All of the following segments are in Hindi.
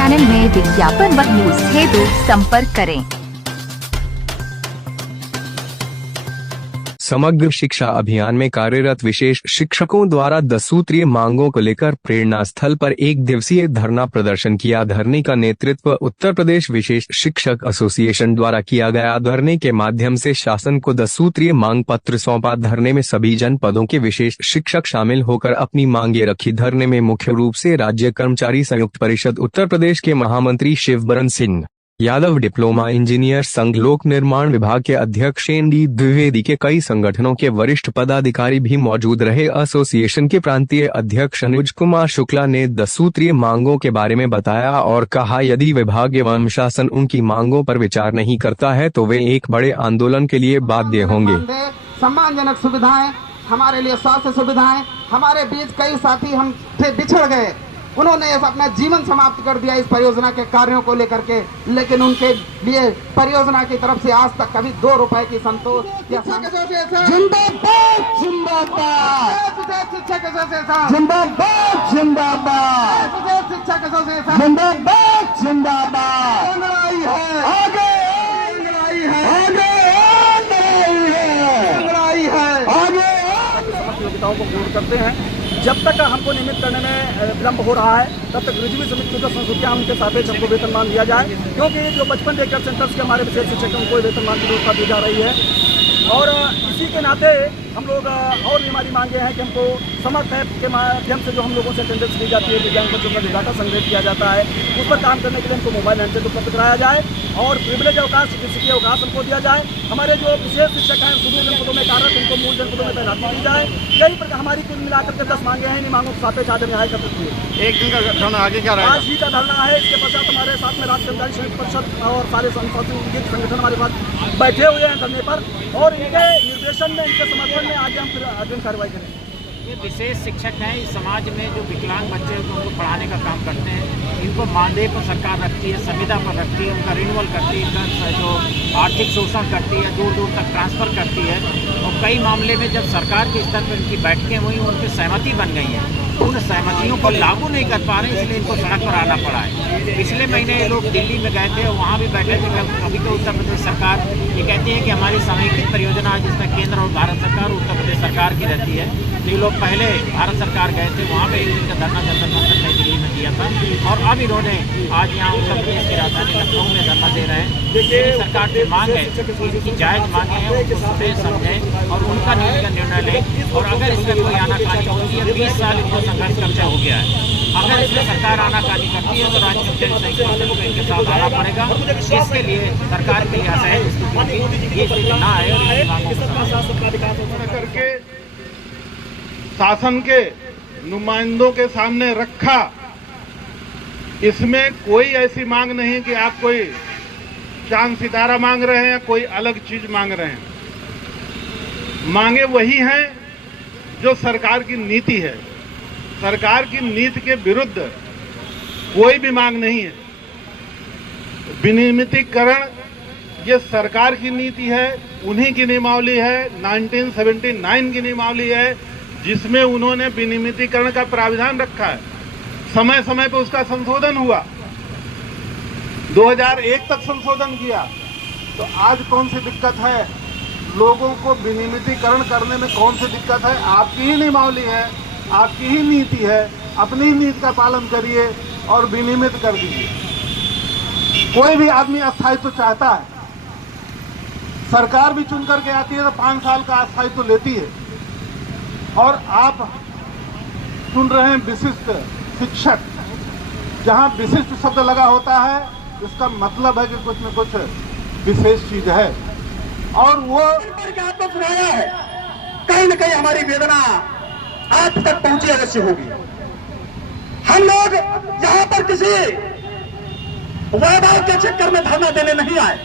चैनल में विज्ञापन व न्यूज हेतु संपर्क करें। समग्र शिक्षा अभियान में कार्यरत विशेष शिक्षकों द्वारा 10 सूत्रीय मांगों को लेकर प्रेरणा स्थल पर एक दिवसीय धरना प्रदर्शन किया। धरने का नेतृत्व उत्तर प्रदेश विशेष शिक्षक एसोसिएशन द्वारा किया गया। धरने के माध्यम से शासन को 10 सूत्रीय मांग पत्र सौंपा। धरने में सभी जनपदों के विशेष शिक्षक शामिल होकर अपनी मांगे रखी। धरने में मुख्य रूप से राज्य कर्मचारी संयुक्त परिषद उत्तर प्रदेश के महामंत्री शिवबरन सिंह यादव, डिप्लोमा इंजीनियर संघ, लोक निर्माण विभाग के अध्यक्ष एनडी द्विवेदी के कई संगठनों के वरिष्ठ पदाधिकारी भी मौजूद रहे। एसोसिएशन के प्रांतीय अध्यक्ष अनुज कुमार शुक्ला ने 10 सूत्रीय मांगों के बारे में बताया और कहा, यदि विभाग एवं शासन उनकी मांगों पर विचार नहीं करता है तो वे एक बड़े आंदोलन के लिए बाध्य होंगे। सम्मानजनक सुविधाएं, हमारे लिए स्वास्थ्य सुविधाएं, हमारे बीच कई साथी हमसे बिछड़ गए, उन्होंने अपना जीवन समाप्त कर दिया इस परियोजना के कार्यों को लेकर के, लेकिन उनके लिए परियोजना की तरफ से आज तक कभी 2 रुपए की संतोष या जिंदाबाद जिंदाबाद शिक्षक एसोसिएशन जिंदाबाद जिंदाबाद शिक्षक एसोसिएशन जिंदाबाद जिंदाबाद लड़ाई है, आगे लड़ाई है, आगे लड़ाई है, आगे समस्त योग्यताओं को पूर्ण करते हैं। जब तक हमको नियमित करने में विलंब हो रहा है तब तक रिजर्व समिति की जो संस्तुतियां उनके सापेक्ष हमको वेतनमान दिया जाए, क्योंकि जो 55 डे केयर सेंटर्स के हमारे विशेष शिक्षकों को वेतनमान की व्यवस्था दी जा रही है। और इसी के नाते हम लोग और भी हमारी मांगे हैं कि हमको समर्थ ऐप के माध्यम से जो हम लोगों से अटेंडेंस ली जाती है, दिव्यांग बच्चों का डाटा संग्रहित किया जाता है, उस पर काम करने के लिए हमको मोबाइल हैंडसेट उपलब्ध कराया जाए और प्रिविलेज अवकाश, चिकित्सकीय अवकाश हमको दिया जाए। हमारे जो विशेष शिक्षक हैं सुदूर जनपदों में कार्यरत, उनको मूल जनपदों में तैनाती दी जाए। कई प्रकार हमारी कुल मिलाकर के 10 मांगे हैं। इन मांगों के सापेक्ष आज न्याय कर सकती है। एक दिन का धरना आगे क्या रहेगा? आज ही का धरना है। इसके पश्चात हमारे साथ में राज्य कर्मचारी संयुक्त परिषद और सारे संगठन हमारे पास बैठे हुए हैं धरने पर, और इनके निर्देशन में, इनके समर्थन में आज हम फिर अग्रिम कार्रवाई करेंगे। ये विशेष शिक्षक हैं, इस समाज में जो विकलांग बच्चे हैं उनको पढ़ाने का काम करते हैं। इनको मानदेय पर सरकार रखती है, संविदा पर रखती है, उनका रिन्यूअल करती है, इनका जो आर्थिक शोषण करती है, दूर दूर तक ट्रांसफ़र करती है। और कई मामले में जब सरकार के स्तर पर इनकी बैठकें हुई, उन पर सहमति बन गई है, उन सहमतियों को लागू नहीं कर पा रहे, इसलिए इनको सड़क पर आना पड़ा है। पिछले महीने ये लोग दिल्ली में गए थे, वहाँ भी बैठे थे। अभी तो उत्तर प्रदेश सरकार ये कहती है कि हमारी सामूहिक परियोजना जिसमें केंद्र और भारत सरकार, उत्तर प्रदेश सरकार की रहती है। तो ये लोग पहले भारत सरकार गए थे, वहाँ पे एक दिन का धरना जंतर मंतर नई दिल्ली में दिया था, और अब इन्होंने आज यहाँ उत्तर प्रदेश की राजधानी लखनऊ में धरना दे रहे हैं। ये सरकार की मांग है, इनकी जायज़ मांगे हैं, उनको सुने समझें और उनका निर्णय लें। और अगर इसमें कोई आनाकानी होती है, 20 साल इनको संघर्ष करते हो गया है, अगर इसमें सरकार आनाकानी करती है तो राज्य कर्मचारी संयुक्त परिषद को इनके साथ आना पड़ेगा। इसके लिए सरकार के लिए असहज स्थिति ये स्थिति ना आए और करके शासन के नुमाइंदों के सामने रखा। इसमें कोई ऐसी मांग नहीं कि आप कोई चांद सितारा मांग रहे हैं, कोई अलग चीज मांग रहे हैं। मांगे वही हैं जो सरकार की नीति है। सरकार की नीति के विरुद्ध कोई भी मांग नहीं है। विनियमितीकरण ये सरकार की नीति है, उन्हीं की नियमावली है, 1979 की नियमावली है, जिसमें उन्होंने विनियमितीकरण का प्राविधान रखा है। समय समय पर उसका संशोधन हुआ, 2001 तक संशोधन किया। तो आज कौन सी दिक्कत है? लोगों को विनियमितीकरण करने में कौन सी दिक्कत है? आपकी ही नियमावली है, आपकी ही नीति है, अपनी ही नीति का पालन करिए और विनियमित कर दीजिए। कोई भी आदमी अस्थायित्व तो चाहता है। सरकार भी चुन करके आती है तो 5 साल का अस्थायित्व तो लेती है, और आप चुन रहे हैं विशिष्ट शिक्षक। जहां विशिष्ट शब्द लगा होता है इसका मतलब है कि कुछ न कुछ विशेष चीज है, और वो आपको सुनाया है। कहीं न कहीं हमारी वेदना आप तक पहुंची अवश्य होगी। हम लोग यहाँ पर किसी वैभव के चक्कर में धरना देने नहीं आए।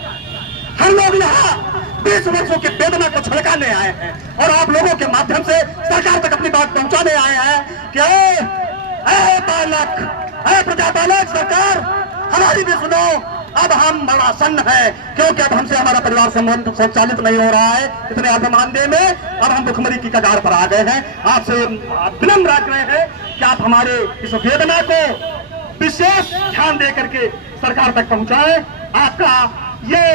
हम लोग यहाँ 20 वर्षों की वेदना को छलकाने आए हैं और आप लोगों के माध्यम से सरकार तक अपनी बात पहुंचाने आए हैं कि ऐ पालक, ऐ प्रजापालक सरकार, हमारी भी सुनो। अब हम बड़ा सन्न है, क्योंकि अब हमसे हमारा परिवार संचालित नहीं हो रहा है इतने अल्पमानदेय में। अब हम भुखमरी की कगार पर आ गए हैं। आपसे विनम्र रख रहे हैं कि आप हमारे इस वेदना को विशेष ध्यान दे करके सरकार तक पहुंचाए। आपका ये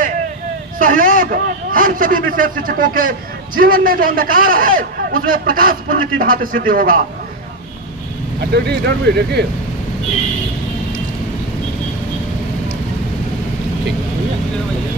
सहयोग हम सभी विशेष शिक्षकों के जीवन में जो अंधकार है उसमें प्रकाश पुंज की भांति सिद्ध होगा। ठीक।